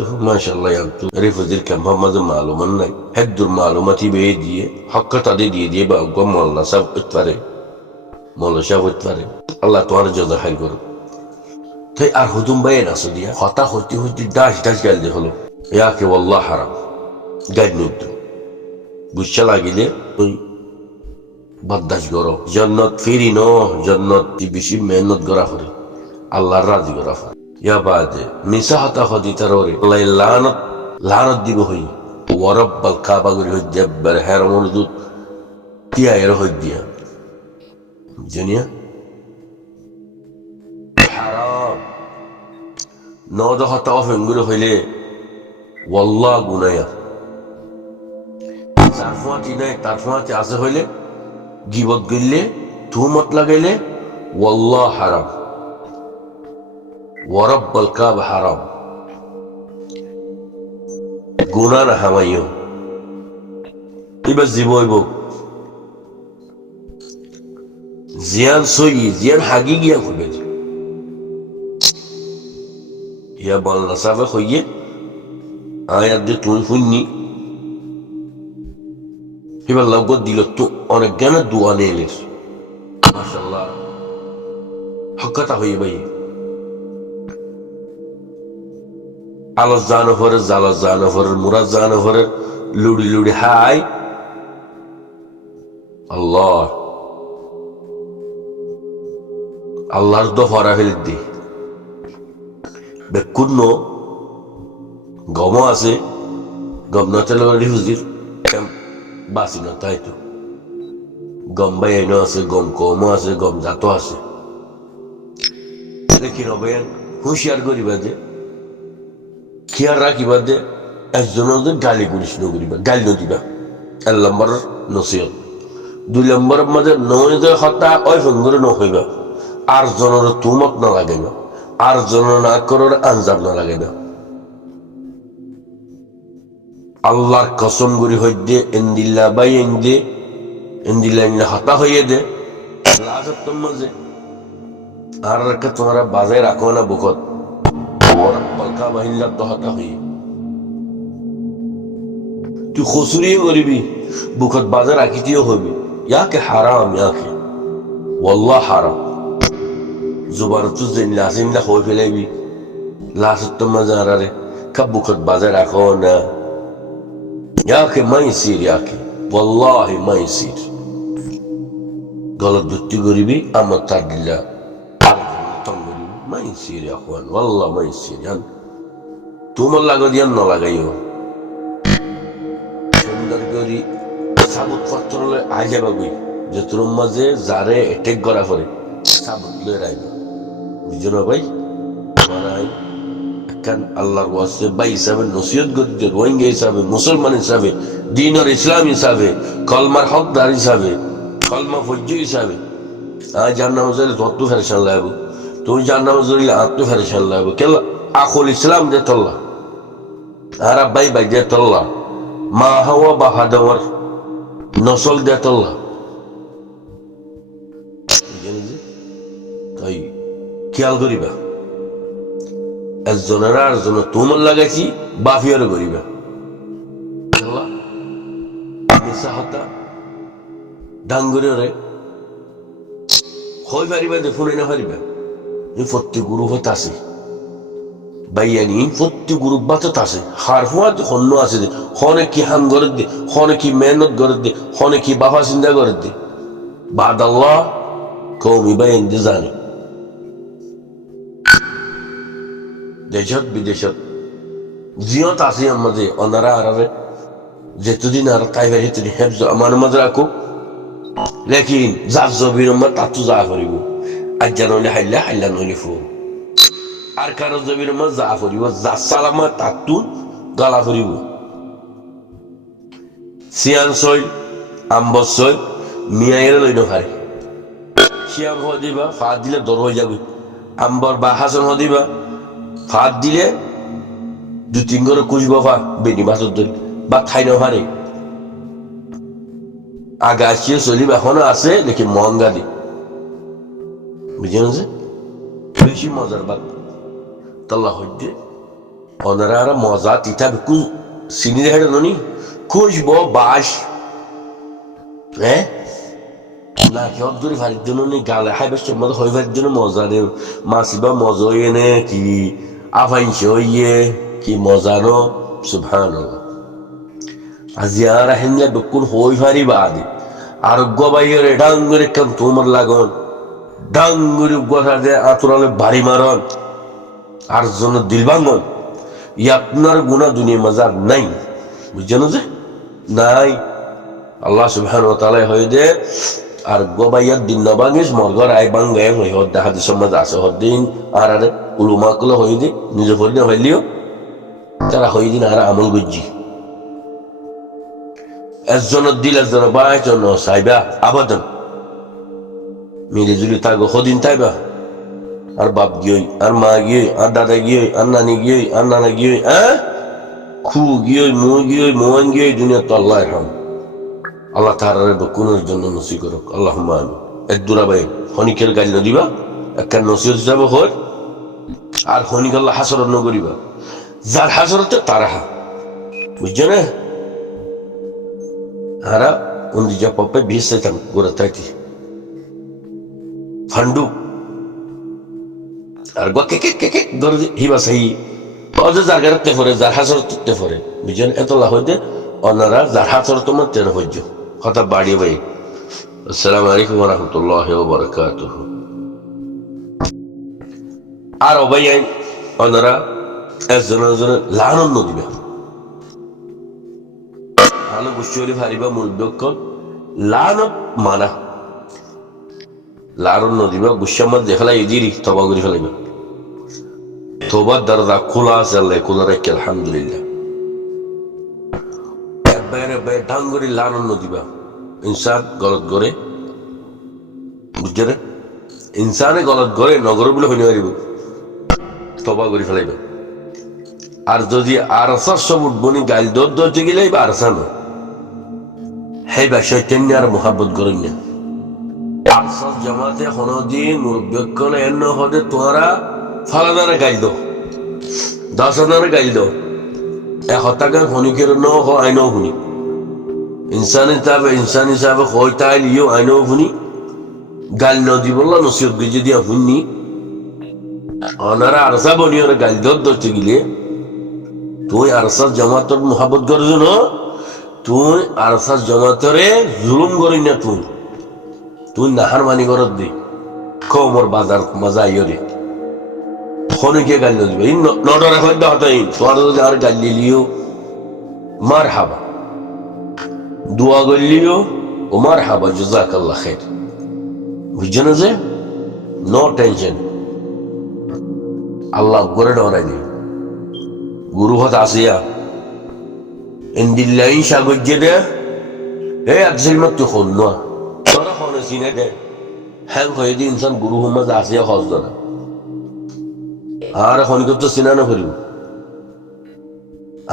وبركاته ما شاء الله ينتو ريفو ذي كم هم ماذا معلومة ناي هدو المعلومات بيدي حقا تدي دي بقى قوم مولا ساب اتفري مولا شاف اتفري الله توار جزا خير قرب تاي ارهدون بين اصديا خطا خطي داش قال دي خلو ياكي والله حرام قد نودو بوشلا گیله برداشت کرو جنت فیری نو جنت تی بیشی مهنت کرا فری الله راضی کرا فری یا بعد میسا حتا خودی تروری الله لعنت دی بخوی ورب الکعبه گری هد دی بر حرمون دود تیا ایرو هد دیا جنیا حرام نو ده حتا فنگرو خیلی والله گنایا তারফাতি নাই তারফাতি আছে হইলে গীবত গইলে তুহমত লাগাইলে ওয়াল্লাহ হারাম ওয়া রাব্বুল কাবা হারাম গুনাহ না হামাইও ইবা জীবইব জিয়ান সই জিয়ান হাগিগিয়া হবে ইয়া বলনা সাবে হইয়ে আয়াত যে তুই শুননি এবার লগত দিল তো অনেক জ্ঞান দোয়া নিয়ে মাশাআল্লাহ হকতা হয়ে ভাই আলো জানফরের জালা জানফরের মুরাদ জানফরের লুড়ি লুড়ি হাই আল্লাহর দফারা ফেলে দি বেকুন্ন গম আছে গম না চলে রিফুজির বাসি না তাই তো গম বাইনো আছে গম কম আছে গম জাতো আছে দেখি নবেন হুঁশিয়ার করিবা যে খেয়াল রাখিবা যে একজনের গালি গুলিস নকরিবা গালি নদিবা 1 নম্বর নসিহত 2 নম্বরের মাঝে নয় হত্যা ওই ফঙ্গরে নহইবা আর জনের তুমত না লাগাইবা আর জন না করার আঞ্জাব না লাগাইবা আল্লাহর কসম করি হইদে ইন্দিল্লা বাই ইন্দিল্লা হতা হইয়ে দে লাজত তোমাজে আর রাখা তোমরা বাজায় রাখো না বুকত ওর পলকা বাহিল্লা তো হতা হইয়ে তুই খুসুরিও করিবি বুকত বাজার রাখিতেও হবি ইয়াকে হারাম ইয়াকে ওয়াল্লাহ হারাম জুবার তুই যেন লাজিমলা হয়ে ফেলাইবি লাজত তোমাজে আরে কাব বুকত বাজায় রাখো না ياكي ما يصير ياكي والله ما يصير غلط دوتي قريبي اما تادلا ما يصير يا اخوان والله ما يصير يعني توم الله قد ينو لغايو সুন্দর করি সাবুত পত্র আইজাবা গই যে তোর মাঝে যারে অ্যাটাক করা করে সাবুত লয়ে রাইবা বুঝছো ভাই মারাই kan Allah wasse bay hisabe নসিহত করতে রোহিঙ্গা হিসাবে মুসলমান হিসাবে দ্বীন আর ইসলাম হিসাবে কলমার হকদার হিসাবে কলমা ফজ্জ হিসাবে জান্নাত মজলে তত ফেরেশান লাগবে তুই জান্নাত মজলে আত্ম ফেরেশান লাগবে কেলা আখুল ইসলাম দে তোল্লা আর বাই বাই দে তোল্লা মা হাওয়া বাহাদওয়ার নসল দে তোল্লা তাই খেয়াল করিবা একজনের আর জন তোমার লাগাইছি বাফিয়ারও করিবা মিশা হতা ডাঙ্গুরে হই পারিবা দে ফুনে না পারিবা প্রত্যেক গুরু হতে আছে বাইয়ানি প্রত্যেক গুরু বাতত আছে হার ফুয়াত হন্য আছে দে হনে কি হাম করে দে হনে কি মেহনত করে দে হনে কি বাবা চিন্তা করে দে বাদ আল্লাহ কৌমি বাইন দে জানে দেশত বিদেশত জিয়ত আছে আমাদের অনারা আরারে যেতদিন আর তাইবার হেতদিন হেফজ আমার মাঝে রাখো লেকিন যার জবির তাতু যা করিব আজ্জা নইলে হাইলা হাইলা নইলে ফু আর কারো জবির যা করিব যা সালামা তাতু গলা করিব সিয়ান সই আম্বর সই মিয়াইরে লইন হারে শিয়াম হদিবা ফা দিলে দর হয়ে যাবে আম্বর বা হাসন হদিবা ফাঁদ দিলে 2-3 করে কুচবা ফা বেনি মাছের দই বা খাই না হারে আগা আসিয়ে চলিব এখনো আছে দেখি মহঙ্গা দি বুঝলেন যে বেশি মজার বাদ তাল্লা হইতে ওনারা মজা তিতা বিকু চিনি দেখে ননি খুঁজব বাস হ্যাঁ না কেউ দূরে ভারির জন্য নি গালে হাইবার সম্মত হইবার জন্য মজা নে মাসিবা মজা এনে কি আফাইনছে হইয়ে কি মজানো সুবহানাল্লাহ আজি আর হেনলে বিকুল হই ভারি বাদে আর গবাইয়ের ডাঙ্গরে কাম তোমার লাগন ডাঙ্গুরি কথা দে আতরালে বাড়ি মারন আর জন্য দিল ভাঙন ই আপনার গুণা দুনিয়া মজা নাই বুঝছেন যে নাই আল্লাহ সুবহানাহু ওয়া তাআলা হয়ে দে আর গোবাইয়ার দিন নবাঙ্গিস মরগর আই বাঙ্গে হই হদ হাদিস সমাজ আছে হদিন আর আরে উলুমা গুলো হই দে নিজে পড়লে হইলিও তারা হই দিন আর আমল গুজি একজনের দিল একজনের বাই জন্য সাইবা আবাদন মিলে জুলি থাকো হদিন তাইবা আর বাপ গিয়ে আর মা গিয়ে আর দাদা গিয়ে আর নানি গিয়ে আর নানা গিয়ে হ্যাঁ খু গিয়ে মু গিয়ে মোহন গিয়ে দুনিয়া তো আল্লাহ রহম আল্লাহ তাহার বকুনের জন্য নসি করুক আল্লাহ মান এক দুরাবাই হনিকের গাড়ি নদিবা একটা নসিহত হিসাবে হয় আর হনিক আল্লাহ হাসরত নগরিবা যার হাসরতে তারা বুঝছো না হারা উনি যা পপে বিশ সেতাম গোরা থাকি ফান্ডু আর গো কে কে কে কে ধরে হিবা সাহি অজ জায়গাতে পড়ে যার হাসরতে পড়ে বুঝছেন এত লাভ হইতে ওনারা যার হাসরত মধ্যে হইজ কথা বাড়িয়ে ভাই আসসালামু আলাইকুম ওয়া রাহমাতুল্লাহি ওয়া বারাকাতুহু আর ওবাই ওনারা একজন লানন দিবে ভালো গুষ্টি ভারিবা মূলদক্ষ লানত মানা লারন নদীবা গুসামাত দেখলা এদিরি তবা করে ফেলাইবা তোবার দরজা খোলা আছে আল্লাহ খোলা রাখি আলহামদুলিল্লাহ একবারে ঢাঙ্গরি লারন নদীবা ইনসান গলত করে বুঝছে না ইনসানে গলত করে নগর বলে হইতে পারিব তবা করে ফেলাইবা আর যদি আর আসার সব উঠবনি গাইল দর ধরতে গেলে বা আরসা না হেই বা শৈতান্য আর মোহাব্বত করেন না আরসাস জামাতে হনদিন মুরব্বিকল এন্ন হদে তোরা ফালাদারে গাইল দো দাসাদারে গাইল দো এক হতাগান হনিকের ন হ আইনও শুনি ইনসান হিসাবে হইতাই লিও আইনও শুনি গাইল ন দিবল্লা নসিহত গিয়ে দিয়া শুনি অনারা আরসা বনিয়রে গাইল দর ধরতে গেলে তুই আরসাস জামাতর মোহাব্বত করছ না তুই আরসাস জামাতরে জুলুম করি না তুই নাহার মানি করত দি কমর বাজার মজা ইয়রে খনিকে গাল দিবে নডরে হয় দহতাই তোর যদি আর গাল দিলিও মার হাবা দোয়া করলিও ও মার হাবা জাযাকাল্লাহ খাইর বুঝছেন যে নো টেনশন আল্লাহ করে ডরাইনি গুরু হত আসিয়া ইন্দিল্লাহি সাগজ্জে দে হে আজল মত খুন না তোরা হনে সিনে দে হ্যাং হয়ে দি ইনসান গুরু হুম্মদ আসিয়া হজ দনা আর হনিকত তো সিনা না করিব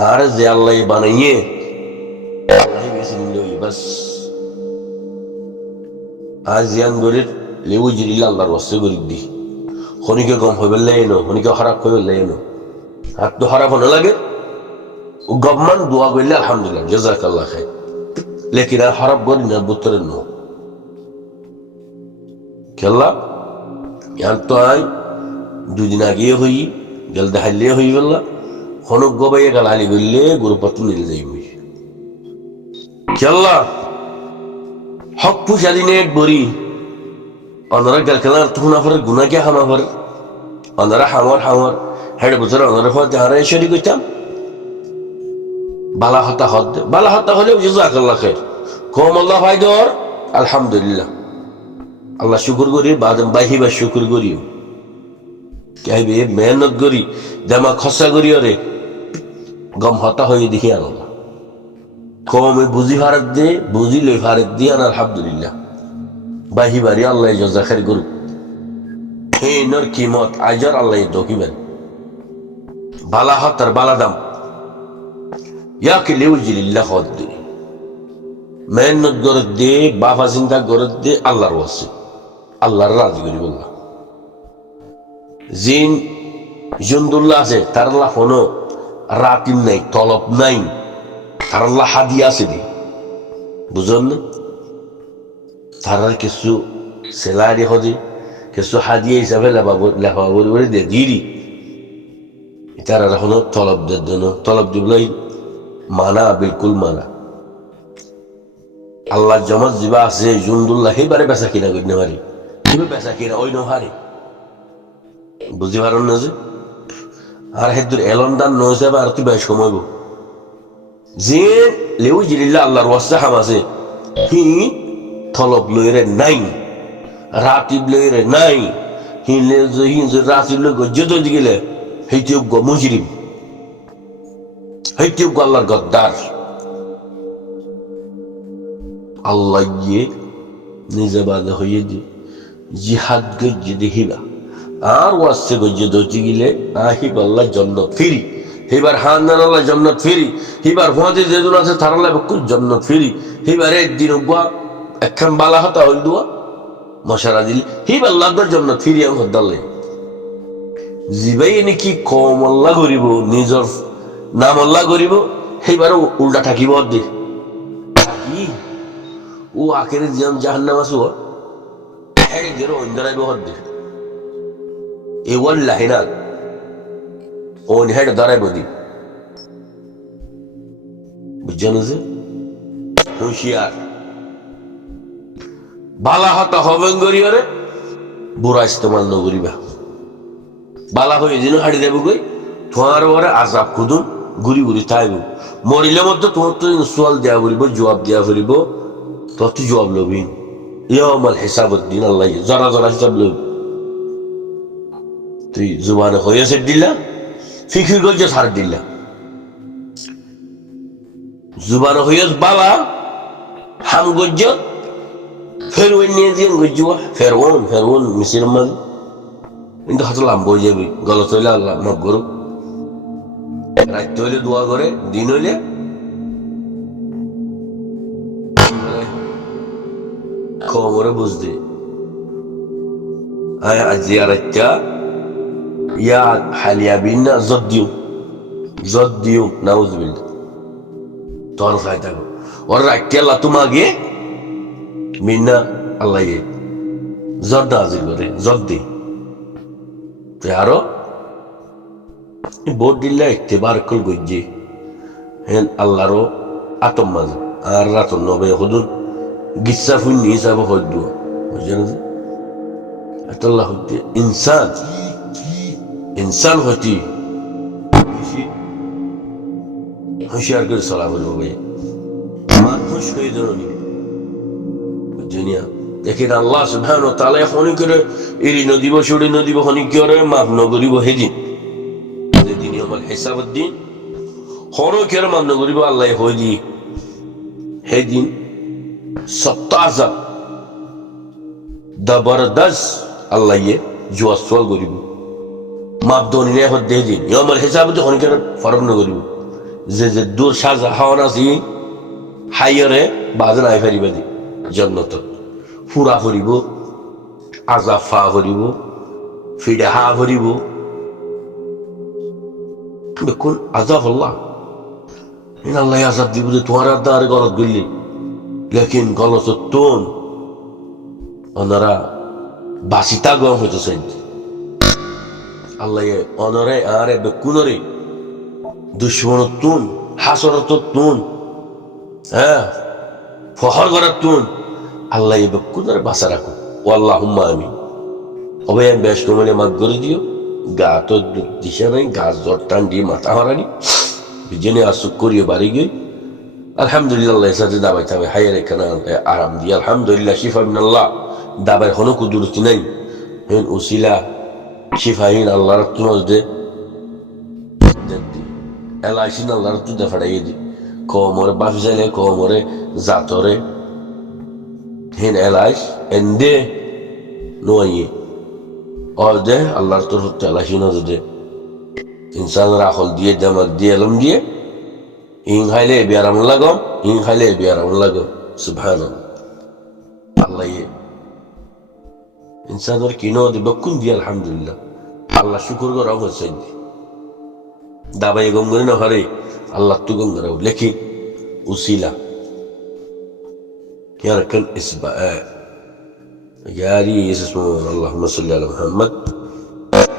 আর যে আল্লাহ বানাইয়ে আল্লাহ বেশি লই বাস আজ জিয়ান গরির লেউ জিরিলা আল্লাহর ওয়াসে গরিব দি হনিকে কম হইবে লাইনো হনিকে খারাপ হইবে লাইনো হাত তো খারাপ হনে লাগে ও গভমান দোয়া করলে আলহামদুলিল্লাহ জাযাকাল্লাহ খাইর লেকিন আর খারাপ করি না বুতরেন নো খেলা ইয়ার তো আই দুদিন আগে হই গেল দেখাইলে হই বললা হনক গবাইয়ে গেল আলি গইলে গুরুপত্র নিলে যাইব খেলা হক পুষা দিনে এক বড়ি অনারা গেল খেলার তখন আবার গুনাকে হামা ভরে অনারা হামার হেড বছর অনারা হতে হারা এসে কইতাম বালা হতা হলেও জাযাকাল্লাহ খাইর কম আল্লাহ ভাই দর আলহামদুলিল্লাহ আল্লাহ শুকর করি বাদম বাহিবা শুকর করিও কাইবে মেহনত করি জামা খসা করিও রে গম হতা হয়ে দেখি আল্লাহ কমে বুঝি ভারত দে বুঝি লই ভারত দিয়ে আলহামদুলিল্লাহ বাহিবারি আল্লাহ জাযা খাইর করুক হে নর কিমত আজর আল্লাহ দকিবেন বালা হতার বালা দাম ইয়াকে লিওজিলিল্লাহ হদ দে মেহনত গরত দে বাফা চিন্তা গরত দে আল্লাহর ওয়াসে আল্লাহর রাজি করি বললাম জিন জুন্দুল্লাহ আছে তার আল্লাহ হনো রাতিম নাই, তলব নাই, তার আল্লাহ হাদিয়া আছে দি, বুঝলেন না? তারার কিছু স্যালারি হদি, কিছু হাদিয়া হিসাবে লেখা বলে দিয়ে দিরি, তারা এখনো তলবদের জন্য তলব দিবলাই মানা, বিলকুল মানা। আল্লাহ জমজ যিবা আছে জুন্দুল্লাহ সেইবারে বেচা কিনা করতে পারি, তুমি বেচা কিনা ওই নহারি, বুঝি পারেন না? যে আর হেদুর এলন দান নইছে আর তুই বেশ কমাইব যে লেউ জিলিল্লা আল্লাহর ওয়াস্তা হাম আছে, হি থলব লইরে নাই, রাতিব লইরে নাই, হি রাতিব লই গজ্জত দিগিলে হেইটিউব মুজরিম, হেইটিউব আল্লাহর গদ্দার। আল্লাহ গিয়ে নিজে বাধা হইয়ে দি জিহাদ গজ্জে দেখিবা আর ওয়াসে গজ্জে দইতে গিলে আহিব আল্লাহ জন্নত ফিরি, এবার হান্দান আল্লাহ জন্নত ফিরি, এবার হুঁয়াতে যেদিন আছে থারাল্লাহ বকুল জন্নত ফিরি, এবার একদিন উগুয়া একখান বালা হতা হইল দুয়া মশারা দিলি হিব আল্লাহ জন্নত ফিরি আমি হদ্দাল্লাই জিবাই নাকি কম আল্লাহ করিব, নিজর নাম আল্লাহ করিব, সেইবারও উল্টা থাকিব দি থাকি ও আখের জাহান্নাম আছো হ্যাঁ গেরো অন্ধরাইব হদ্দে এ ওয়াল্লাহি না ও হেড দাঁড়াইব দি, বুঝছেন? যে হুঁশিয়ার বালা হতা হবেন গরিয়রে বুড়া ইস্তেমাল নগরিবা, বালা হয়ে যেন হাড়ি দেব গই তোমার পরে আজাব খুদুন ঘুরি ঘুরি থাকব, মরিলে মধ্যে তোমার তো সোয়াল দেওয়া করিব, জবাব দেওয়া করিব, তোর তুই জবাব লবি ইয়ামাল হিসাবুদ্দিন আল্লাহ জরা জরা হিসাব লবি। তুই জুবানে হয়েছে দিলা ফিকির গজ্জে ছাড় দিলা, জুবানে হয়েছ বালা হাম গজ্জ ফেরওয়ান নিয়ে দিয়ে গজ্জুয়া ফেরওয়ান মিশির মাঝে কিন্তু হাতে লাম্ব হয়ে যাবি, গলত হইলে আল্লাহ মাফ করুক, রাত হইলে দোয়া করে, দিন হইলে খবরে বুঝতে জিয়ারাতটা ইয়া হালিয়া বিনা জদ দিও নাউজুবিল্লাহ তোর ফায়দা গো ওর রাখতে আল্লাহ তোমাকে মিন্না আল্লাহ জদ নাজিল করে জদ দি আরো বোর্ড দিল্লা ইত্তেবার কল গজ্জে হেন আল্লাহরও আতম মাঝে আর রাতন নবে হদুন গিসা ফুন্নি হিসাবে হদ্দু, বুঝলেন? আল্লাহ হইতে ইনসান হইতে হুঁশিয়ার করে চলা বলবো ভাই, মানুষ হয়ে যেন নিবে, বুঝছেন? দেখেন আল্লাহ সুবহানাহু ওয়া তাআলা হনি করে এরি নদীব সরি নদীব হনি করে মাফ নগরিব হেদিন যেদিন আমার হিসাবুদ্দিন হর কের মাফ নগরিব আল্লাহ হই দি হেদিন সত্য আযাব জবরদস্ত আল্লাহ জুয়া সোয়াল করিব মাপ দনি নে হদ দেদিন আমার হিসাবুদ্দিন হনি করে ফরক নগরিব যে যে দূর সাজা হাওয়ান আছে হাইয়ারে বাজে নাই ফেরিবা দি জন্নত ফুরা ভরিব, আজাব ফা ভরিব, ফিডে হা ভরিব, দেখুন আজাব আল্লাহ আল্লাহ আজাব দিব যে তোমার দ্বারে গলত গলি, লেকিন গলত তোন ওনারা বাসিতা গম হইতেছেন আল্লাহ অনরে আরে বেকুনরে দুশ্মন তুন হাসরত তুন হ্যাঁ ফহর করার তুন আল্লাহ বেকুনরে বাসা রাখো ও আল্লাহুম্মা আমিন। অবে বেশ কমলে মাত করে দিও, গা তো দিশা নাই, গাছ জ্বর টান দিয়ে মাথা হারানি জেনে আসুক করিয়ে বাড়ি গিয়ে আলহামদুলিল্লাহ সাথে দাবাই থাকবে হাইয়ার এখানে আরাম দিয়ে আলহামদুলিল্লাহ শিফা মিনাল্লাহ দাবাই হনো কুদুরতি নাই হেন উসিলা শিফাহীন আল্লাহর তুনজ দে এলাইসিন আল্লাহর তু দে ফাড়াইয়ে দি কমরে বাফি চাইলে কমরে জাতরে হেন এলাইস এন্দে নোয়াইয়ে দে আল্লাহর তোর হচ্ছে এলাইসিন দে ইনসানের আকল দিয়ে দেমাক দিয়ে এলম দিয়ে ইং খাইলে বিয়ারাম লাগম ইং খাইলে বিয়ারাম লাগম সুবহানাল্লাহ আল্লাহ ইনসানের কিনো দি বকুন দিয়ে আলহামদুলিল্লাহ আল্লাহ শুকর করা হচ্ছে দাবাই গম করি না হরে আল্লাহ তু গম ধরাও লেখি উসিলা يركن اسبع ياري اسمه اللهم صل على محمد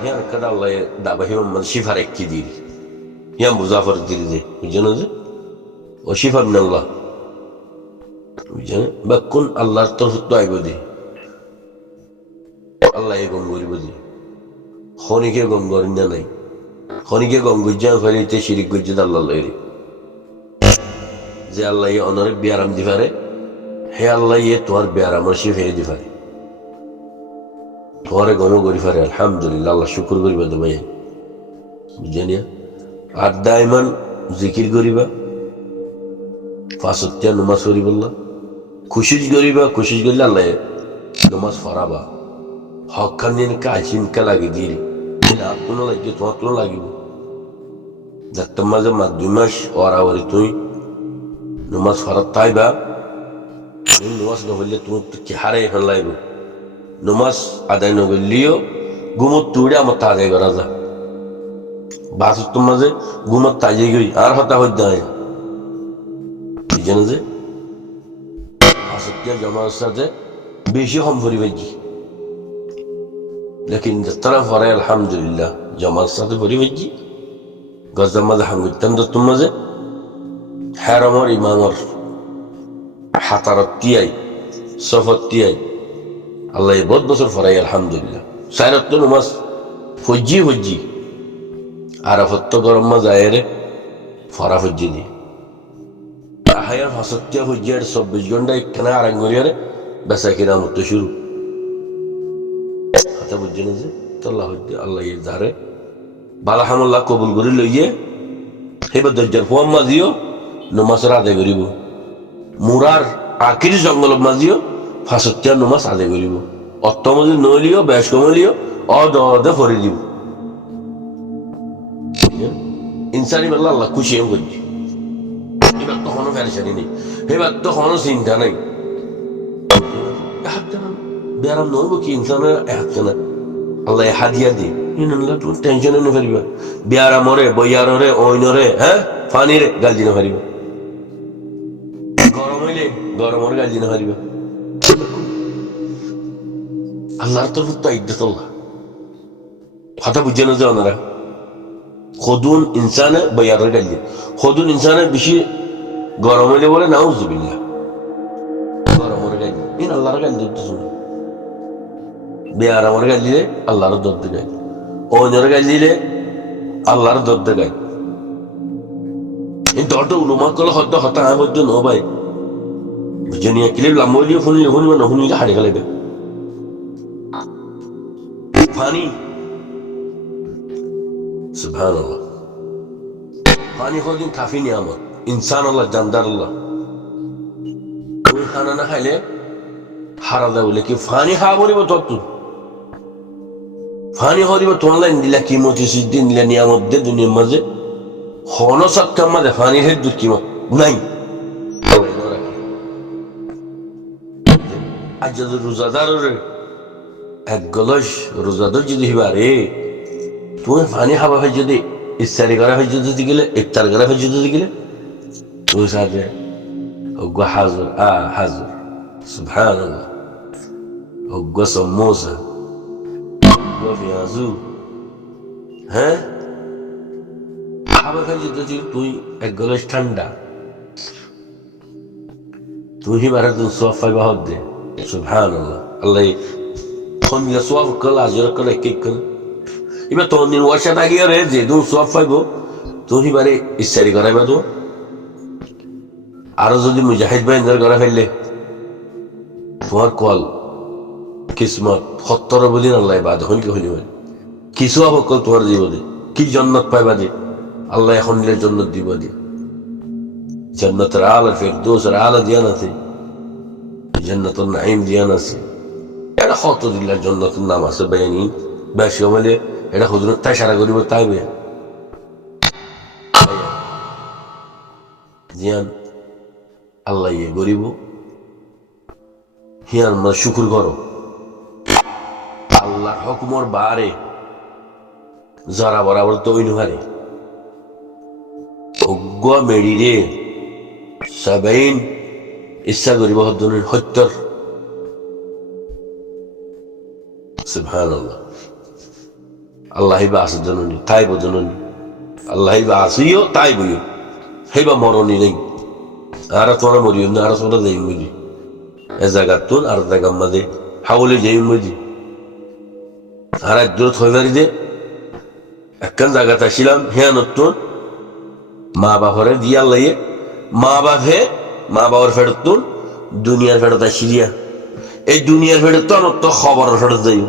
يركن الله دابا هي من شفا كدير يا مظافر ديري وجنز وشفا من الله وجن بكون الله طرف طيب دي الله يقوم غوري بدي خونيكي গম গরিন না নাই খনিকে গম গুজ্জা ফেলিতে শিরিক গুজ্জা আল্লাহ লইরি যে আল্লাহ অনরে বিয়ারাম দি পারে হে আল্লাহ তোমার বিয়ারামের শিফ হে দি পারে তোমারে গম করি পারে আলহামদুলিল্লাহ আল্লাহ শুকর করিবা তো ভাই বুঝেনিয়া আর দাইমান জিকির করিবা ফাসত্যা নমাজ করিবল্লাহ খুশিজ করিবা খুশিজ করলে আল্লাহ নমাজ ফরাবা হক খান কাছিনকা লাগি দিলি আপনার লাগে তোমার তো লাগিব যার মাঝে 2 মাস ওরাওয়ারি তুই নমাজ ফরাত তাইবা নমাজ নহলে তুমি কি হারে এখন লাগব নমাজ আদায় নগলিও গুমত তুড়ে আমার তাজে করা যা বাস তোমার মাঝে গুমত তাজে গই আর হতা হইতে হয় জানো যে আসত্যা জমার সাথে বেশি হম পরিবেজি লেকিন যারা পরে আলহামদুলিল্লাহ জমার সাথে পরিবেজি গজার মাঝে হামগুতান তোর মাঝে হ্যারমর ইমামর হাতারত তিয়াই সফর তিয়াই আল্লাহ বহুত বছর ফরাই আলহামদুলিল্লাহ সাইরত তো নমাজ ফজ্জি ফজ্জি আরাফত তো গরম মা যায় রে ফরা ফজ্জি দি আহায়ার হসত্যা ফজ্জিয়ার 24 ঘন্টা একখানা আরাঙ্গুরিয়ারে বেচা কিনা মতো শুরু হাতে বুঝছে না যে তো আল্লাহ আল্লাহ ধারে বালাহামুল্লাহ কবুল করে লইয়ে সেইবার দরজার ফোয়াম মাজিও নমাজের আদায় করিব মুরার আখির জঙ্গল মাজিও ফাঁসত্যার নমাজ আদায় করিব অত্তমজি নলিও বেশ কমলিও অদে ফরি দিব ইনসানি বেলা আল্লাহ খুশি এম করছি এবার তখনও ফেরেশানি নেই এবার তখনও চিন্তা নাই বেয়ারাম নইব কি ইনসানের হাতে আল্লাহ হাদিয়া দি তুমি টেনশনে নে ফেলিবা বিয়ারামরে বইয়াররে অইনরে হ্যাঁ ফানিরে গাল দিনে ফেলিবা গরম হইলে গরমরে গাল দিনে ফেলিবা আল্লাহর তরফ তো ইদ্দাতুল্লাহ কথা বুঝছে না যে ওনারা খদুন ইনসানে বইয়াররে গাল দিয়ে খদুন ইনসানে বেশি গরম হইলে বলে নাউজুবিল্লাহ গরমরে গাল দিয়ে আল্লাহর গাল দিতে শুনে বেয়ারামরে গাল দিলে আল্লাহর দর্দ গাই অন্যরে গাল দিলে আল্লাহর দর্দ গাই এই দরটা উলুমা করলে হদ্দ হতা আয় হদ্দ ন ভাই বুঝনিয়া কিলে লাম্বলিও শুনিলে শুনিবা নশুনিলে হাড়ি গেলাইবে ফানি সুবহানাল্লাহ ফানি হদিন কাফি নিয়ামত ইনসান আল্লাহ জানদার আল্লাহ তুমি খানা না খাইলে হারা দেয় বলে কি ফানি খাওয়া পড়িব তত ফানি হরিব তোমার দিলা কিমতি সিদ্দিন দিলা নিয়ামত দে দুনিয়ার মাঝে হন সৎকার মাঝে ফানির হেদ দুঃখ কিমত নাই আজ যদি রোজাদার এক গলস রোজাদার যদি হইবা রে তুমি ফানি খাবা হয় যদি ইফতারি করা হয় যদি গেলে ইফতার করা হয় যদি গেলে তুমি সাথে হাজর হাজর সুবহানাল্লাহ ওগো সমোসা পেঁয়াজু হ্যাঁ খাবার খাই যদি তুই এক গলাস ঠান্ডা তুই বারে তুই সব পাইবা হদ দে সুবহানাল্লাহ আল্লাহ কোন মিলা সব কল আজর কল এক এক কল এবার তোর দিন ওয়াশা থাকিয়ে রে যে তুই সব পাইব তুই বারে ইচ্ছারি করাইবা তো আরো যদি মুজাহিদ ভাই ইন্দার করা ফেললে তোমার কল কিসমত 70 বদিন আল্লাহ বাদ হন কি হইনি মানে কিছু অবকল তোমার দিব দে কি জান্নাত পাইবা দে আল্লাহ এখন দিলে জান্নাত দিব দে জান্নাতের আলা ফিরদৌসের আলা দিয়ান আছে জান্নাতুন নাঈম দিয়ান আছে এটা কত দিল্লার জান্নাতুর নাম আছে বেয়ানি বেশ সমলে এটা হুজুর তাই সারা করিব তাই বে জিয়ান আল্লাহ ইয়ে গরিব হিয়ান মা শুকর করো আল্লাহর হুকুমর বারে যারা বরাবর তো ওই নুহারে অগুয়া মেডিরে সাবাইন ইচ্ছা করিব হদ্দনের সত্যৰ সুবহানাল্লাহ আল্লাহ বা আছে জননী তাই জননী আল্লাহ বা আসিও তাই বইও সেইবা মরণই নেই আর তোরা মরিও না আর তোরা যাই মরি এ জায়গার তোর আর জায়গার মাঝে হাওলে যাই মরি আর এক দূর থইবারি দে একখান জায়গাতে আসিলাম হ্যাঁ নতুন মা বাপরে দিয়ার লাগে মা বাবার ফেরত তুন দুনিয়ার ফেরত আসিয়া এই দুনিয়ার ফেরত তো আমার তো খবরের ফেরত যাই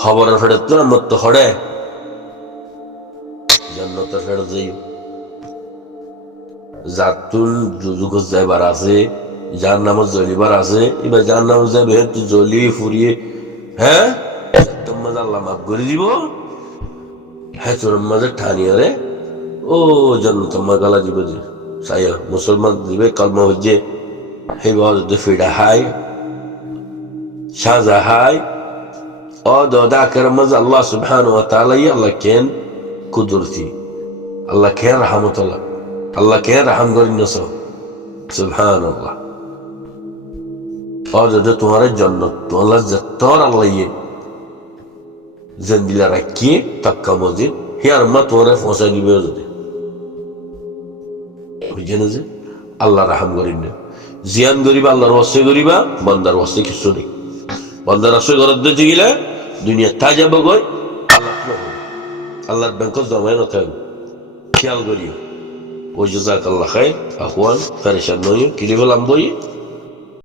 খবরের ফেরত তো আমার তো হরে জান্নাতের ফেরত যাই যাতুন যুগ যাইবার আছে যার নাম জ্বলিবার আছে এবার যার নাম যাবে তুই জ্বলিয়ে ফুরিয়ে হ্যাঁ তোমার আল্লাহ মাফ করে দিব হ্যাঁ তোর মাঝে ঠানিয়ারে ও জান্নাত তোমার গালা দিব যে সাইয়া মুসলমান দিবে কলমা হচ্ছে সেই বাদ ফিডা হাই সাজা হাই ও দাদা করমজ আল্লাহ সুবহানাহু ওয়া তাআলা আল্লাহ কেন কুদরতি আল্লাহ কেন রহমতুল্লাহ আল্লাহ কেন রহম করেন সুবহানাল্লাহ ও দাদা তোমার জন্নত তোমার যত্তর আল্লাহ জন্দিলা রাখিয়ে তাক্কা মসজিদ হে আর মা তোমার ফসা দিবে যদি বুঝছেন যে আল্লাহ রাহাম করেন না জিয়ান করিবা আল্লাহর ওয়াসে করিবা বান্দার ওয়াসে কিছু নেই বান্দার ওয়াসে করার দিতে গেলে দুনিয়া তা যাব গই আল্লাহর ব্যাংক জমায় না থাকবে খেয়াল করিও ও জাযাকাল্লাহ খাইর আখওয়ান পেরেশান নয় কি বললাম বই